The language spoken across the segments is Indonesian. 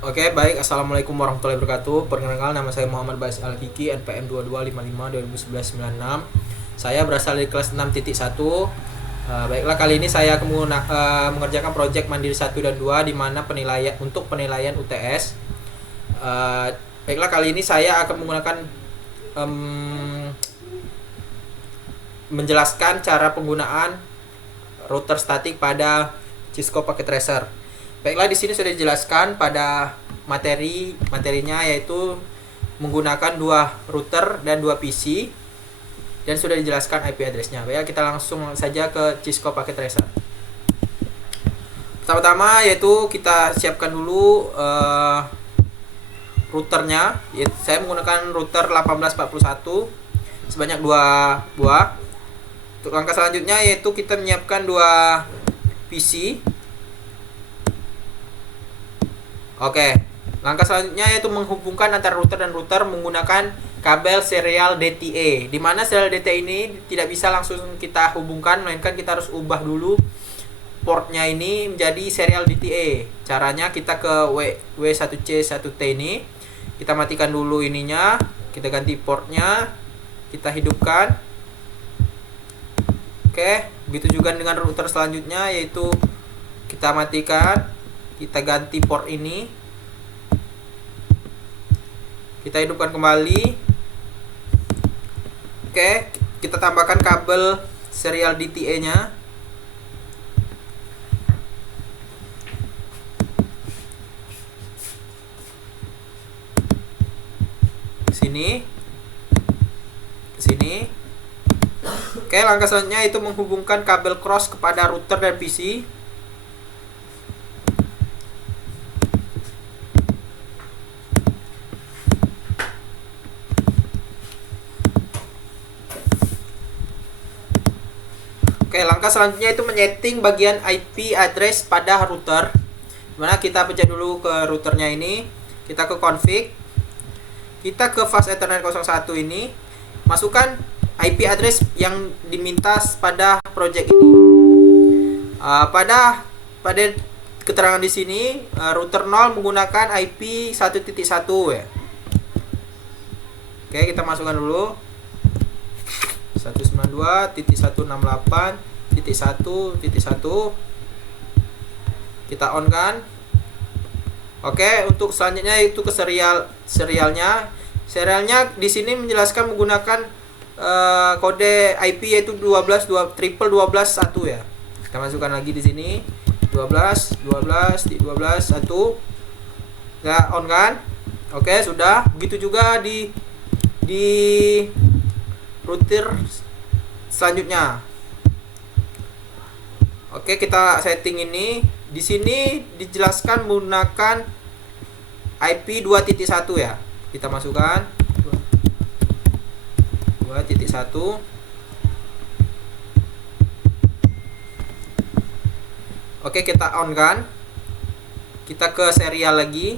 Oke, baik. Assalamualaikum warahmatullahi wabarakatuh. Perkenalkan, nama saya Muhammad Bais Al-Kiki, NPM 2255 2011 96. Saya berasal dari kelas 6.1. Baiklah, kali ini saya akan mengerjakan proyek Mandiri 1 dan 2 di mana penilaian UTS. Baiklah, kali ini saya akan menggunakan menjelaskan cara penggunaan router statik pada Cisco Packet Tracer. Baiklah, di sini sudah dijelaskan pada materinya, yaitu menggunakan dua router dan dua PC, dan sudah dijelaskan IP address-nya. Baiklah, kita langsung saja ke Cisco Packet Tracer. Pertama-tama yaitu kita siapkan dulu routernya. Saya menggunakan router 1841 sebanyak 2 buah. Untuk langkah selanjutnya yaitu kita menyiapkan dua PC. Oke, langkah selanjutnya yaitu menghubungkan antara router dan router menggunakan kabel serial DTA. Di mana serial DTA ini tidak bisa langsung kita hubungkan, melainkan kita harus ubah dulu portnya ini menjadi serial DTA. Caranya kita ke W1C1T ini, kita matikan dulu ininya, kita ganti portnya, kita hidupkan. Oke, begitu juga dengan router selanjutnya, yaitu kita matikan, kita ganti port ini, kita hidupkan kembali. Oke, kita tambahkan kabel serial DTA nya. Ke sini, ke sini. Oke, langkah selanjutnya itu menghubungkan kabel cross kepada router dan PC. Oke, langkah selanjutnya itu menyeting bagian IP address pada router. Dimana kita pencet dulu ke routernya ini, kita ke config, kita ke fast ethernet 01 ini, masukkan IP address yang diminta pada project ini. Pada keterangan di sini, router 0 menggunakan IP 1.1 ya. Oke, kita masukkan dulu 192.168.1.1, kita on kan. Oke, untuk selanjutnya itu ke serialnya di sini menjelaskan menggunakan kode IP yaitu 121 ya. Kita masukkan lagi di sini 1 kita on kan. Oke, sudah. Begitu juga di router selanjutnya. Oke, kita setting ini. Di sini dijelaskan menggunakan IP 2.1 ya. Kita masukkan 2.1. Oke, kita on kan. Kita ke serial lagi.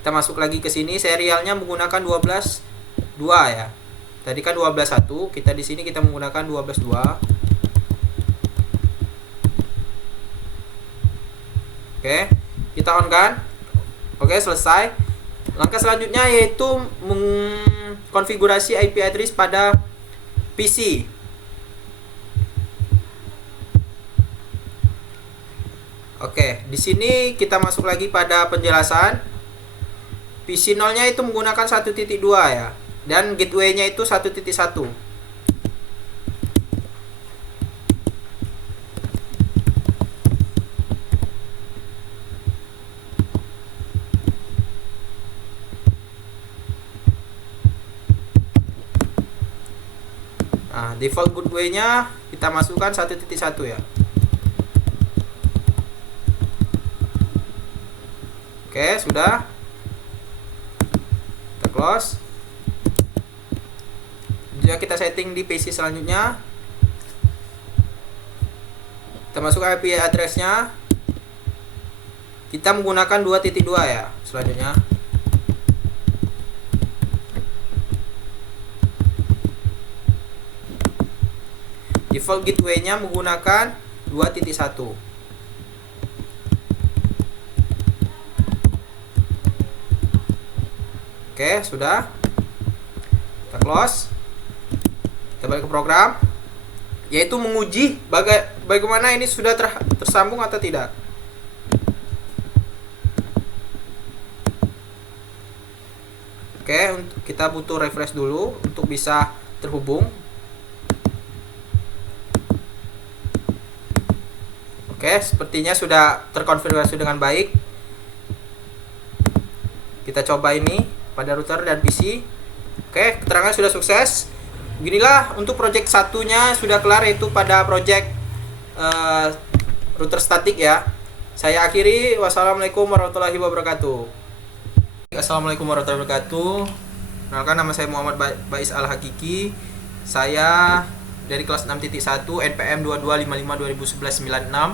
Kita masuk lagi ke sini. Serialnya menggunakan 12.2 ya. Tadi kan 12.1, kita di sini kita menggunakan 12.2. Oke, kita on kan. Oke, selesai. Langkah selanjutnya yaitu mengkonfigurasi IP address pada PC. Oke, di sini kita masuk lagi pada penjelasan. PC 0-nya itu menggunakan 1.2 ya. Dan gateway-nya itu 1.1. Nah, default gateway-nya kita masukkan 1.1 ya. Oke, sudah. Kita close. Kita setting di PC selanjutnya. Kita masuk IP address-nya. Kita menggunakan 2.2 ya selanjutnya. Default gateway-nya menggunakan 2.1. Oke, sudah. Kita close. Kita balik ke program, yaitu menguji bagaimana ini sudah tersambung atau tidak. Oke, kita butuh refresh dulu untuk bisa terhubung. Oke, sepertinya sudah terkonfigurasi dengan baik. Kita coba ini pada router dan PC. Oke, keterangan sudah sukses. Beginilah untuk project satunya sudah kelar, yaitu pada project router statik ya. Saya akhiri. Wassalamualaikum warahmatullahi wabarakatuh. Assalamualaikum warahmatullahi wabarakatuh. Kenalkan, nama saya Muhammad Bais Al-Hakiki. Saya dari kelas 6.1 NPM 2255/2011-96,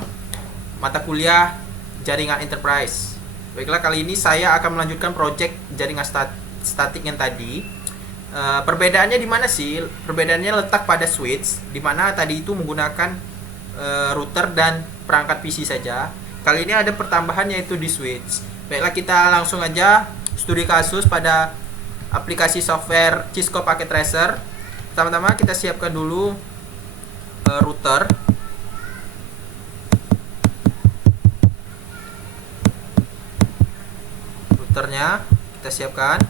mata kuliah Jaringan Enterprise. Baiklah, kali ini saya akan melanjutkan project jaringan statik yang tadi. Perbedaannya di mana sih? Perbedaannya letak pada switch, di mana tadi itu menggunakan router dan perangkat PC saja. Kali ini ada pertambahan, yaitu di switch. Baiklah, kita langsung aja studi kasus pada aplikasi software Cisco Packet Tracer. Pertama-tama kita siapkan dulu router. Routernya kita siapkan.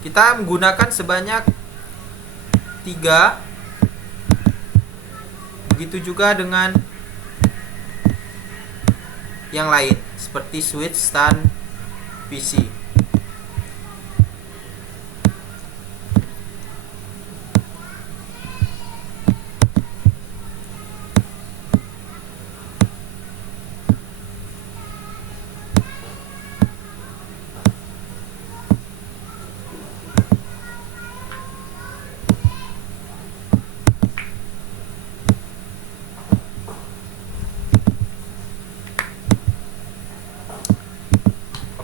Kita menggunakan sebanyak 3. Begitu juga dengan yang lain seperti switch dan PC.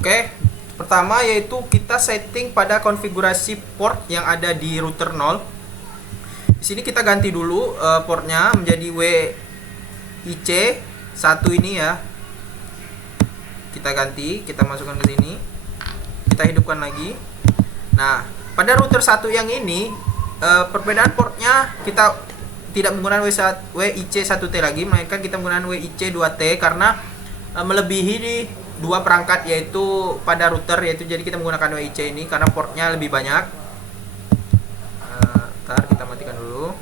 Oke, pertama yaitu kita setting pada konfigurasi port yang ada di router 0. Di sini kita ganti dulu portnya menjadi WIC1 ini ya. Kita ganti, kita masukkan ke sini. Kita hidupkan lagi. Nah, pada router 1 yang ini perbedaan portnya, kita tidak menggunakan WIC1T lagi, melainkan kita menggunakan WIC2T karena melebihi di 2 perangkat, yaitu pada router, yaitu jadi kita menggunakan WIC ini karena portnya lebih banyak. Ntar kita matikan dulu.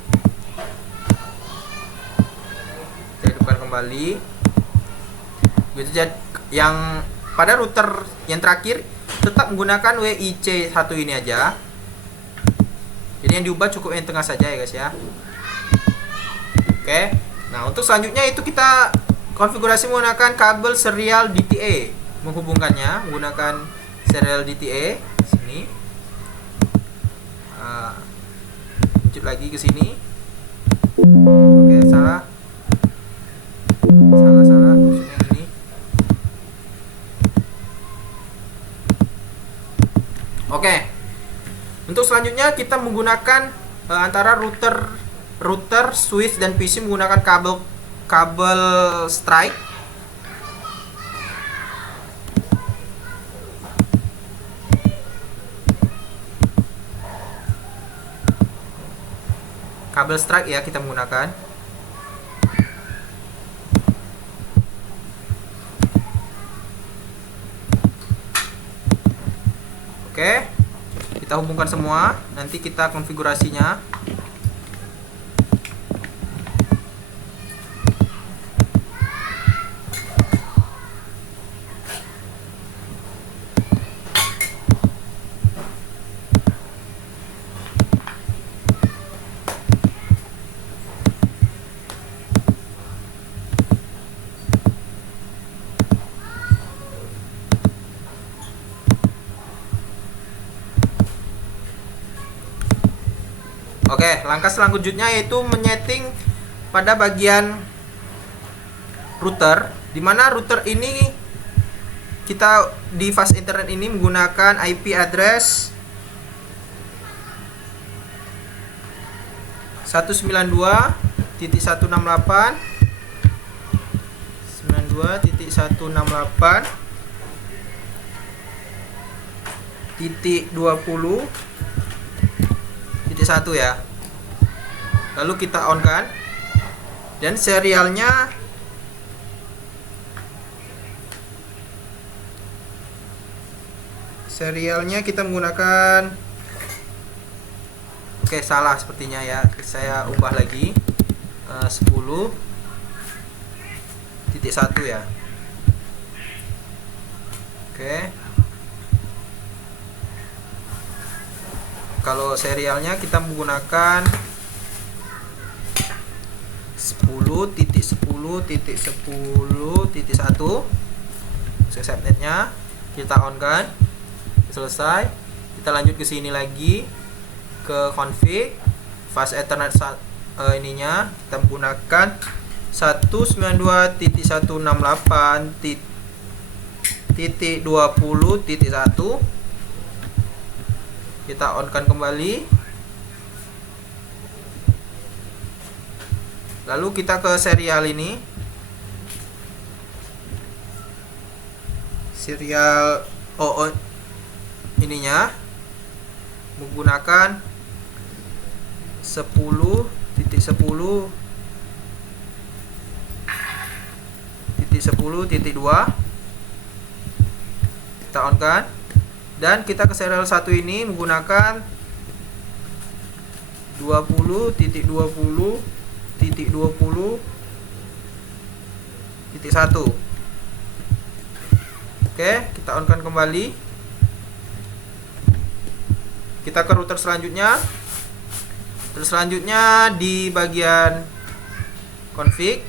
Kita hidupkan kembali. Gitu, yang pada router yang terakhir tetap menggunakan WIC1 ini aja. Jadi yang diubah cukup yang tengah saja ya guys ya. Oke. Nah, untuk selanjutnya itu kita konfigurasi menggunakan kabel serial DTA, menghubungkannya menggunakan serial DTA sini. Lanjut lagi ke sini. Oke, salah, maksudnya ini. Oke. Untuk selanjutnya kita menggunakan antara router, switch dan PC menggunakan kabel strike. Kabel strike ya kita menggunakan. Oke. Kita hubungkan semua, nanti kita konfigurasinya. Oke, langkah selanjutnya yaitu menyeting pada bagian router, di mana router ini kita di fast internet ini menggunakan IP address 192.168 titik 20 titik 1 ya. Lalu kita on kan, dan serialnya kita menggunakan, oke salah sepertinya ya, saya ubah lagi, 10.1 ya. Oke, kalau serialnya kita menggunakan 10.10.10.1. subnetnya kita on kan, selesai. Kita lanjut ke sini lagi ke config fast ethernet ininya kita menggunakan 192.168.20.1. kita on kan kembali, lalu kita ke serial ini, serial ininya menggunakan 10.10.10.2. kita on kan, dan kita ke serial 1 ini menggunakan 20.20.20.1. Oke, kita on kan kembali. Kita ke router selanjutnya. Terus selanjutnya di bagian config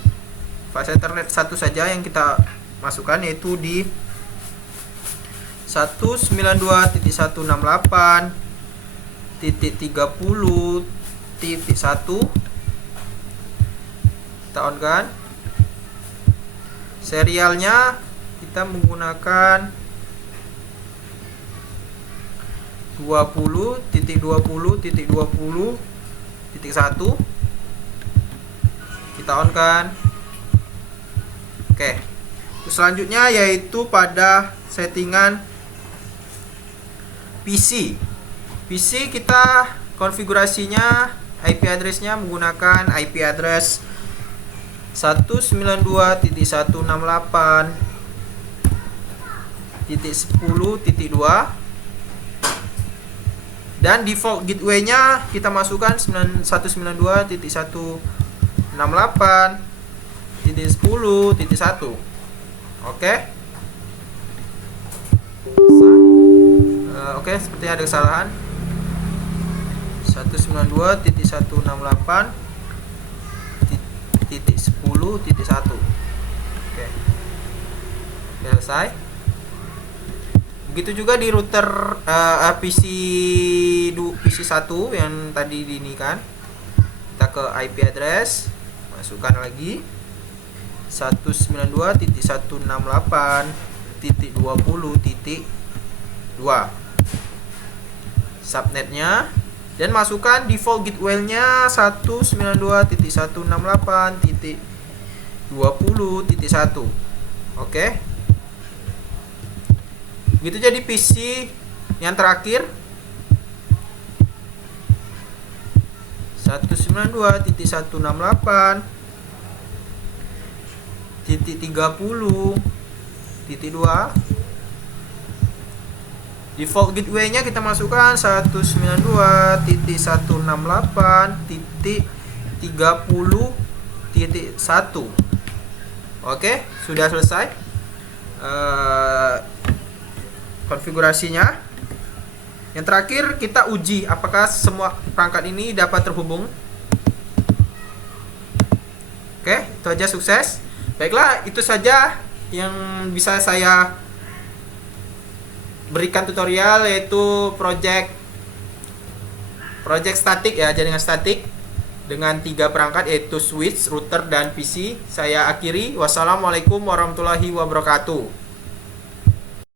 fast ethernet 1 saja yang kita masukkan, yaitu di 192.168.30.1. kita on kan, serialnya kita menggunakan 20.20.20.1. kita on kan. Oke, terus selanjutnya yaitu pada settingan PC kita konfigurasinya, IP address-nya menggunakan IP address 192.168.10.2, dan default gateway-nya kita masukkan 192.168.10.1. Oke. Oke, sepertinya ada kesalahan. 192.168.10.1. Oke. Selesai. Begitu juga di router PC 1 yang tadi ini kan. Kita ke IP address, masukkan lagi 192.168.20.2 subnetnya, dan masukkan default gateway-nya 192.168.20.1. Oke. Begitu jadi PC yang terakhir 192.168.30.2. Default gateway-nya kita masukkan 192.168.30.1. Oke, sudah selesai konfigurasinya. Yang terakhir kita uji apakah semua perangkat ini dapat terhubung. Oke, itu aja, sukses. Baiklah, itu saja yang bisa saya berikan tutorial, yaitu project statik ya, jaringan statik dengan 3 perangkat, yaitu switch, router, dan PC. Saya akhiri. Wassalamualaikum warahmatullahi wabarakatuh.